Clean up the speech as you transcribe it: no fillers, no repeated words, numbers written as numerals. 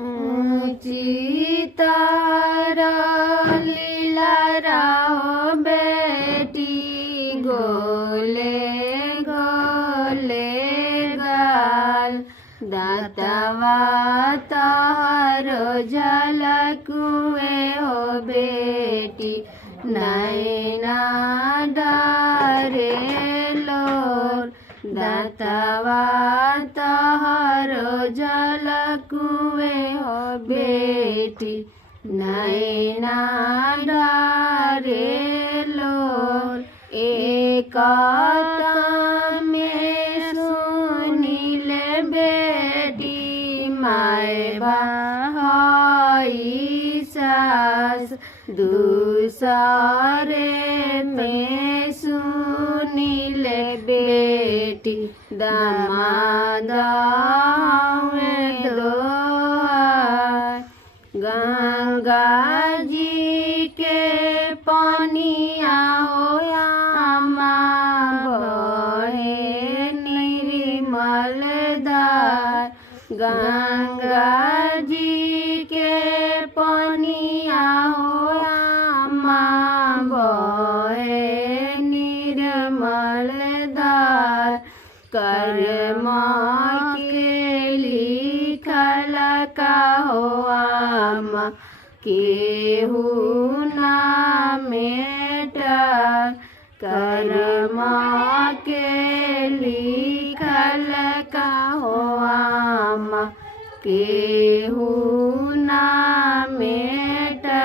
ऊंची तारा लीला राहो बेटी गोले गोले गाल दातवा तारो झलकुए हो बेटी नैना डारे लोर दातवा तारो झलकुए हो बेटी नैना डारे लोर एक में सुनील बेटी माय भाई सास दूसरे में सुनील बेटी दामाद दो गंगा जी के पानिया हो आमा बहे निर्मल दार गंगा जी के पानिया हो आमा बहे निर्मल दार कर्म के लिखल का हो आमा केहू ना मेटा कर्म के लिखल का हो आमा केहू ना मेटा।